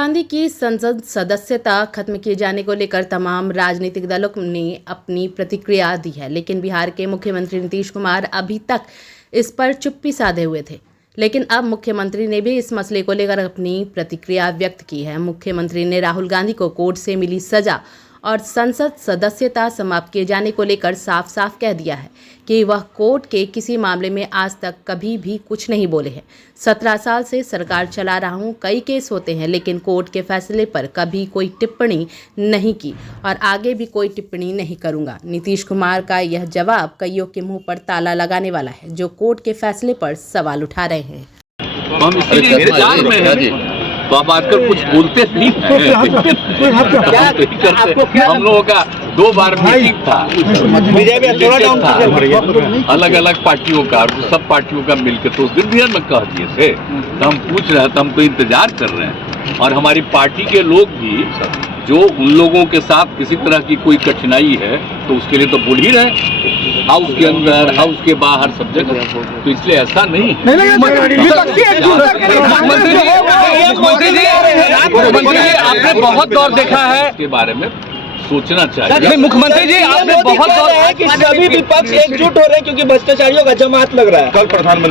गांधी की संसद सदस्यता खत्म किए जाने को लेकर तमाम राजनीतिक दलों ने अपनी प्रतिक्रिया दी है, लेकिन बिहार के मुख्यमंत्री नीतीश कुमार अभी तक इस पर चुप्पी साधे हुए थे। लेकिन अब मुख्यमंत्री ने भी इस मसले को लेकर अपनी प्रतिक्रिया व्यक्त की है। मुख्यमंत्री ने राहुल गांधी को कोर्ट से मिली सजा और संसद सदस्यता समाप्त किए जाने को लेकर साफ साफ कह दिया है कि वह कोर्ट के किसी मामले में आज तक कभी भी कुछ नहीं बोले हैं। 17 साल से सरकार चला रहा हूं, कई केस होते हैं, लेकिन कोर्ट के फैसले पर कभी कोई टिप्पणी नहीं की और आगे भी कोई टिप्पणी नहीं करूंगा। नीतीश कुमार का यह जवाब कईयों के मुंह पर ताला लगाने वाला है, जो कोर्ट के फैसले पर सवाल उठा रहे हैं। तो आप आजकल कुछ बोलते नहीं हैं। हम लोगों का 2 बार मीटिंग था, अलग अलग पार्टियों का, और सब पार्टियों का मिलकर, तो उस दिन भी हम कह दिए थे। तो हम पूछ रहे थे, हम तो इंतजार कर रहे हैं, और हमारी पार्टी के लोग भी जो उन लोगों के साथ किसी तरह की कोई कठिनाई है तो उसके लिए तो बोल ही रहे, हाउस के अंदर, हाउस के बाहर, सब जगह। तो इसलिए ऐसा नहीं आपने बहुत दौर देखा है के बारे में सोचना चाहिए। मुख्यमंत्री जी, आपने बहुत दौर है कि सभी विपक्ष एकजुट हो रहे हैं क्योंकि भ्रष्टाचारियों का जमात लग रहा है। कल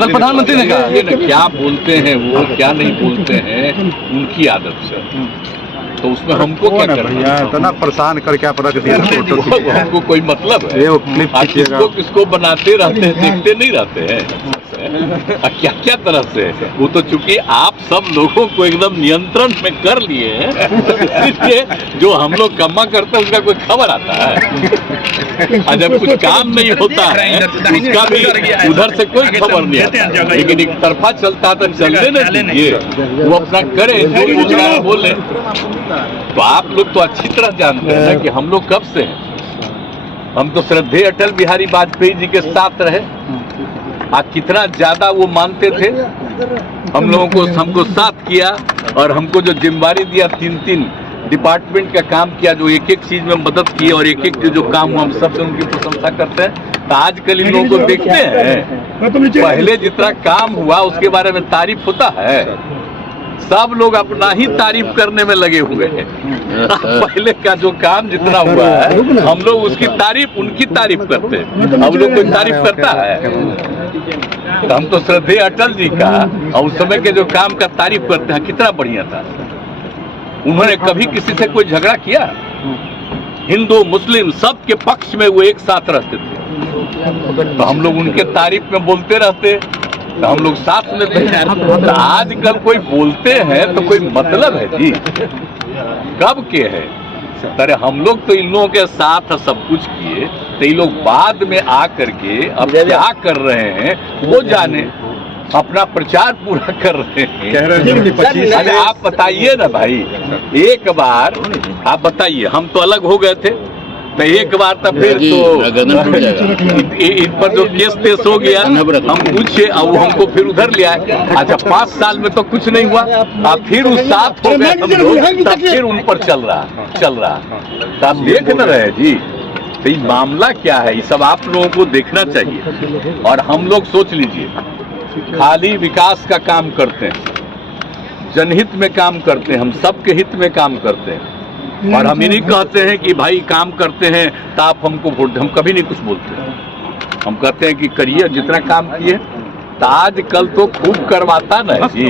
प्रधानमंत्री ने कहा क्या बोलते हैं वो, क्या नहीं बोलते हैं, उनकी आदत से। तो उसमें हमको क्या करना है? इतना परेशान करके आप रख दिया फोटो, हमको कोई मतलब है? किसको बनाते रहते हैं, देखते नहीं रहते हैं क्या क्या तरह से। वो तो चूंकि आप सब लोगों को एकदम नियंत्रण में कर लिए हैं, इसलिए जो हम लोग कमा करते हैं उसका कोई खबर आता है, और जब कुछ काम नहीं होता है उसका भी उधर से कोई खबर नहीं आता। लेकिन एक तरफा चलता तो चलने नहीं दीजिए, वो अपना करे, जो बोल रहा है बोले। तो आप लोग तो अच्छी तरह जानते हैं ना कि हम लोग कब से हैं। हम तो श्रद्धेय अटल बिहारी वाजपेयी जी के साथ रहे, कितना ज्यादा वो मानते थे हम लोगों को, हमको साथ किया, और हमको जो जिम्मेदारी दिया, 3 डिपार्टमेंट का काम किया, जो एक चीज में मदद की, और एक जो काम हुआ, हम सबसे उनकी प्रशंसा करते हैं। तो आजकल इन लोगों को देखते हैं, पहले जितना काम हुआ उसके बारे में तारीफ होता है, सब लोग अपना ही तारीफ करने में लगे हुए हैं। पहले का जो काम जितना हुआ है, हम लोग उसकी तारीफ, उनकी तारीफ करते हैं। अब लोग कोई तारीफ करता है? तो हम तो श्रद्धेय अटल जी का और उस समय के जो काम का तारीफ करते हैं, कितना बढ़िया था। उन्होंने कभी किसी से कोई झगड़ा किया? हिंदू मुस्लिम सबके पक्ष में वो एक साथ रहते थे। तो हम लोग उनके तारीफ में बोलते रहते, तो हम लोग साथ में थे। तो आजकल कोई बोलते हैं तो कोई मतलब है जी, कब के है? अरे हम लोग तो इन लोगों के साथ सब कुछ किए, तो ये लोग बाद में आकर के अब क्या कर रहे हैं वो जाने, अपना प्रचार पूरा कर रहे हैं। अरे आप बताइए ना भाई, एक बार आप बताइए, हम तो अलग हो गए थे, तो एक बार तब फिर तो इन पर जो केस हो गया, हम पूछे और हमको फिर उधर ले आए। अच्छा, 5 साल में तो कुछ नहीं हुआ, अब फिर उस साथ हो गए हम लोग, तब फिर उन पर चल रहा। तो आप देख न रहे जी, तो ये मामला क्या है, ये सब आप लोगों को देखना चाहिए। और हम लोग सोच लीजिए, खाली विकास का काम करते हैं, जनहित में काम करते हैं, हम सबके हित में काम करते हैं, और हम ये नहीं कहते हैं कि भाई काम करते हैं तो आप हमको वोट दें। हम कभी नहीं कुछ बोलते, हम कहते हैं कि करिए जितना काम किए। तो आजकल तो खूब करवाता ना जी,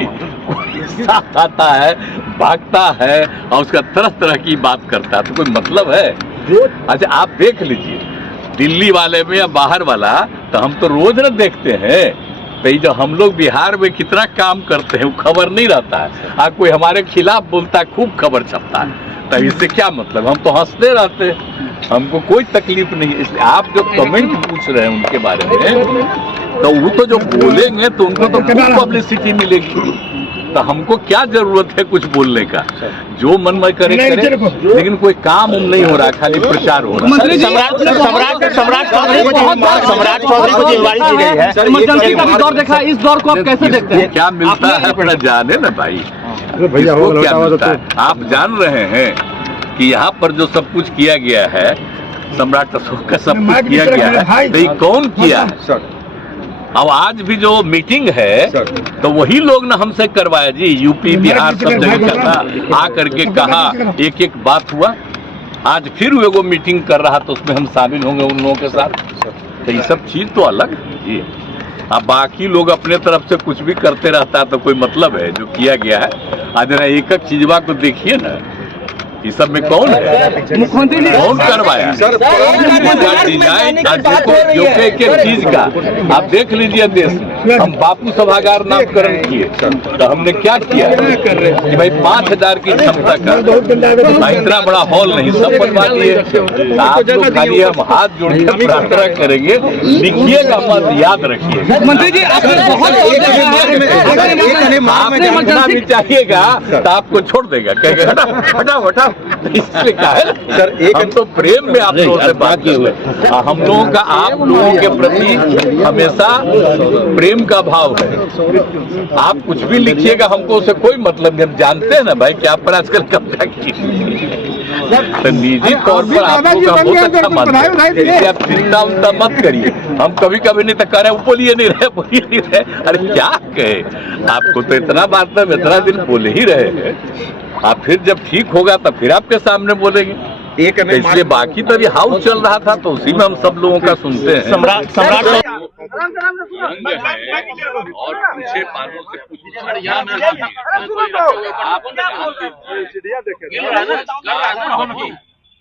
साथ आता है, भागता है, और उसका तरह की बात करता है, तो कोई मतलब है? अच्छा, आप देख लीजिए दिल्ली वाले में या बाहर वाला, तो हम तो रोज न देखते हैं। तो जो हम लोग बिहार में कितना काम करते हैं वो खबर नहीं रहता है, कोई हमारे खिलाफ बोलता है, खूब खबर छपता है। तो इससे क्या मतलब? हम तो हंसते रहते हैं, हमको कोई तकलीफ नहीं। इसलिए आप जो कमेंट पूछ रहे हैं उनके बारे में, तो वो तो जो बोलेंगे तो उनको तो खूब पब्लिसिटी मिलेगी। तो हमको क्या जरूरत है कुछ बोलने का? जो मन में करे, लेकिन कोई काम नहीं हो रहा, खाली प्रचार हो रहा है। सम्राट चौधरी को जिम्मेदारी दी गई है। इमरजेंसी का दौर देखा, इस दौर को आप कैसे देखते हैं? क्या मिलता है अपना जाने ना भाई, भैया क्या मिलता है? आप जान रहे हैं कि यहाँ पर जो सब कुछ किया गया है, सम्राट अशोक का सब कुछ किया गया है, तो ये कौन किया है? अब आज भी जो मीटिंग है तो वही लोग ना हमसे करवाया जी, यूपी बिहार सब जगह का था, आ करके कहा, एक एक बात हुआ। आज फिर वो मीटिंग कर रहा तो उसमें हम शामिल होंगे उन लोगों के साथ। तो ये सब चीज तो अलग है जी। अब बाकी लोग अपने तरफ से कुछ भी करते रहता है तो कोई मतलब है? जो किया गया है आज ना एक एक चीजवा को देखिए ना, ये सब में कौन है? मुख्यमंत्री जी कौन करवाया डिजाइन जो एक एक चीज का आप देख लीजिए। देश में हम बापू सभागार नामकरण किए तो हमने क्या किया कि भाई 5000 की क्षमता का इतना बड़ा हॉल नहीं, सब बनवा दिए। आप लोग खाली हम हाथ जोड़ के प्रार्थना करेंगे, लिखिएगा मत, याद रखिए। मुख्यमंत्री जी आपने बहुत आपने मतना भी चाहिएगा तो आपको छोड़ देगा, कहेगा हटाओ हटाओ। इसलिए कहा है सर, हम तो प्रेम में आप लोगों से बात किए हुए, हम लोगों का आप लोगों के प्रति हमेशा प्रेम का भाव है। आप कुछ भी लिखिएगा, हमको उससे कोई मतलब नहीं। हम जानते हैं ना भाई कि आप पर आजकल कब्जा किए, तो निजी तौर पर आप लोग का बहुत अच्छा मानते हैं। आप चिंता उनता मत करिए। हम कभी कभी नहीं तो कह रहे बोलिए नहीं रहे। अरे क्या कहे आपको, तो इतना बात तो इतना दिन बोले ही रहे। आप फिर जब ठीक होगा तब फिर आपके सामने बोलेंगे। तो इसलिए बाकी तो अभी हाउस चल रहा था तो उसी में हम सब लोगों का सुनते हैं। सम्राट और पीछे पानों से कुछ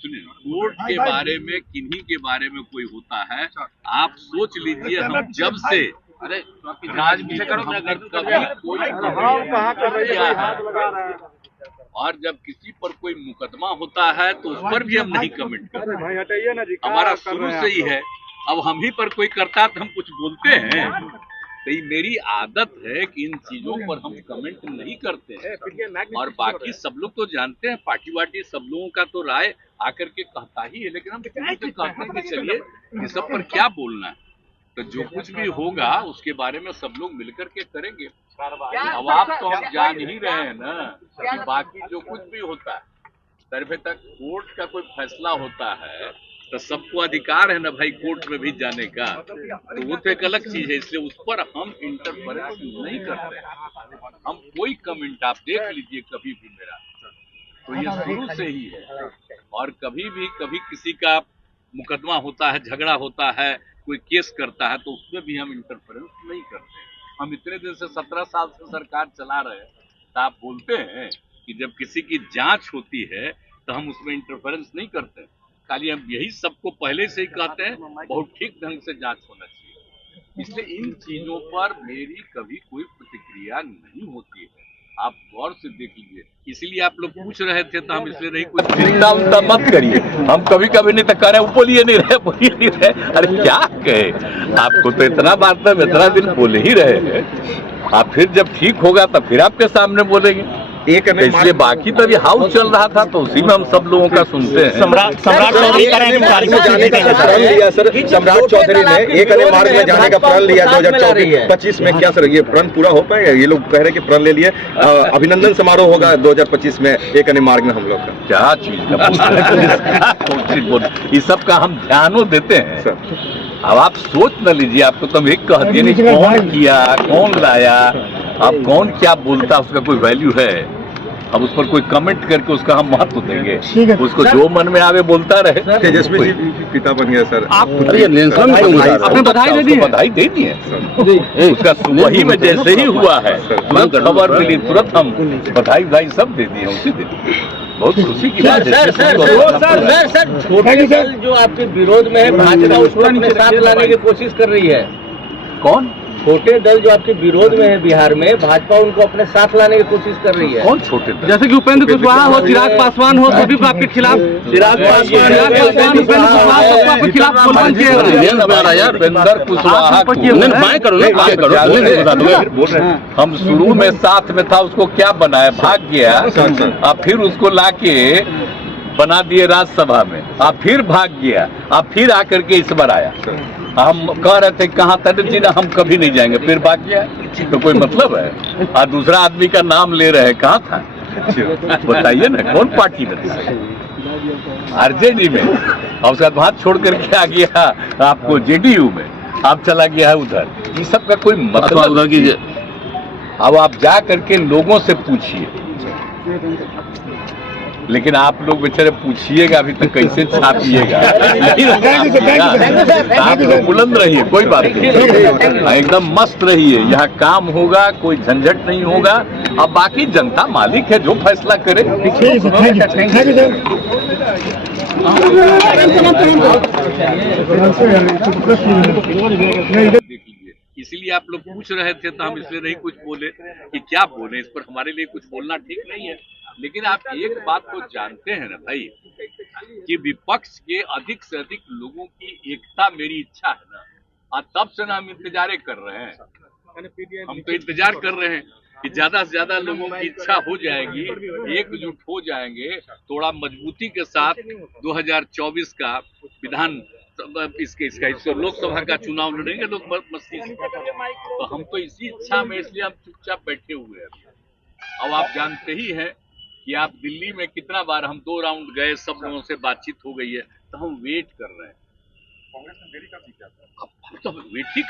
सुनिए, वोट के बारे में किन्हीं के बारे में कोई होता है, आप सोच लीजिए हम जब से और जब किसी पर कोई मुकदमा होता है तो उस पर भी हम नहीं कमेंट करते। हमारा शुरू से ही है। अब हम ही पर कोई करता है तो हम कुछ बोलते हैं। तो ये मेरी आदत है कि इन चीजों पर हम कमेंट नहीं करते हैं। और बाकी सब लोग तो जानते हैं, पार्टी वार्टी सब लोगों का तो राय आकर के कहता ही है, लेकिन हम तो कहते हैं कि चलिए इस सब पर क्या बोलना है। तो जो कुछ भी होगा उसके बारे में सब लोग मिलकर के करेंगे। अब आप तो हम जान ही रहे हैं ना कि बाकी जो कुछ भी होता है तरफे तक कोर्ट का कोई फैसला होता है तो सबको अधिकार है ना भाई कोर्ट में भी जाने का, तो वो तो एक अलग चीज है। इसलिए उस पर हम इंटरफेरेंस नहीं करते। हम कोई कमेंट आप देख लीजिए कभी भी मेरा, तो ये शुरू से ही है। और कभी किसी का मुकदमा होता है, झगड़ा होता है, कोई केस करता है तो उसमें भी हम इंटरफेरेंस नहीं करते। हम इतने दिन से 17 साल से सरकार चला रहे हैं, तो आप बोलते हैं कि जब किसी की जांच होती है तो हम उसमें इंटरफेरेंस नहीं करते। खाली हम यही सबको पहले से ही कहते हैं बहुत ठीक ढंग से जांच होना चाहिए। इसलिए इन चीजों पर मेरी कभी कोई प्रतिक्रिया नहीं होती है। आप गौर से देख लीजिए। इसीलिए आप लोग पूछ रहे थे तो हम इसलिए नहीं कुछ चिंता उनता मत करिए। हम कभी कभी नहीं तो कह रहे बोलिए नहीं रहे। अरे क्या कहे आपको, तो इतना बात तो इतना दिन बोले ही रहे। आप फिर जब ठीक होगा तब फिर आपके सामने बोलेंगे। तो इसलिए बाकी तो अभी हाउस चल रहा था तो उसी में हम सब लोगों का सुनते हैं। सम्राट चौधरी का प्रण लिया सर, सम्राट चौधरी ने एक अन्य मार्ग में जाने का प्रण लिया 2024-25 में। क्या सर ये प्रण पूरा हो पाएगा? ये लोग कह रहे कि प्रण ले लिए, अभिनंदन समारोह होगा 2025 में एक अन्य मार्ग में हम लोग का। क्या चीज का ये सब का हम ध्यानों देते हैं सर। अब आप सोच न लीजिए, आपको तो हम एक कह दिए नहीं कौन किया कौन लाया, अब कौन क्या बोलता उसका कोई वैल्यू है? अब उस पर कोई कमेंट करके उसका हम महत्व देंगे? उसको जो मन में आवे बोलता रहे। तेजस्वी जी पिता बन गया सर। आप आपने बधाई दे दी है उसका वही में जैसे ही हुआ है खबर मिली तुरंत हम बधाई सब दे दिए उसी दिन। बहुत खुशी की बात है। सर छोटे दल जो आपके विरोध में है भाजपा उसको अपने साथ लाने की कोशिश कर रही है। कौन छोटे दल जो आपके विरोध में है बिहार में, भाजपा उनको अपने साथ लाने की कोशिश कर रही है? कौन छोटे दल? जैसे कि उपेंद्र कुशवाहा हो, चिराग पासवान हो, सभी आपके खिलाफ चिराग पासवान आपके खिलाफ उपेंद्र कुशवाहा हम शुरू में साथ में था, उसको क्या बनाया, भाग गया। अब फिर उसको लाके बना दिए राज्यसभा में, अब फिर भाग गया, अब फिर आकर के इस बार आया। हम कह रहे थे कहाँ तक जी ना हम कभी नहीं जाएंगे, फिर भाग गया। तो कोई मतलब है? और दूसरा आदमी का नाम ले रहे हैं, कहाँ था बताइए ना, कौन पार्टी में था? आरजेडी में, और उसका हाथ छोड़ करके आ गया आपको जेडीयू में। अब चला गया है उधर। ये सब का कोई मतलब उधर की। अब आप जा करके लोगों से पूछिए, लेकिन आप लोग बेचारे पूछिएगा अभी तक कैसे छापिएगा। आप लोग बुलंद रहिए, कोई बात नहीं, एकदम मस्त रहिए। यहाँ काम होगा, कोई झंझट नहीं होगा। अब बाकी जनता मालिक है, जो फैसला करे। इसीलिए आप लोग पूछ रहे थे, तो हम इसलिए नहीं कुछ बोले कि क्या बोले, इस पर हमारे लिए कुछ बोलना ठीक नहीं है। लेकिन आप एक बात तो जानते हैं ना भाई, कि विपक्ष के अधिक से अधिक लोगों की एकता मेरी इच्छा है ना, और तब से ना हम इंतजार कर रहे हैं। हम तो इंतजार कर रहे हैं कि ज्यादा से ज्यादा लोगों की इच्छा हो जाएगी, एकजुट हो जाएंगे, थोड़ा मजबूती के साथ 2024 का विधान इसका लोकसभा का चुनाव लड़ेंगे लोग मस्ती से। तो हम तो इसी इच्छा में, इसलिए हम चुपचाप बैठे हुए हैं। अब आप जानते ही हैं कि आप दिल्ली में कितना बार हम 2 राउंड गए, सब लोगों से बातचीत हो गई है, तो हम वेट कर रहे हैं। कांग्रेस ने देरी कर दी क्या? अब तो वेट ही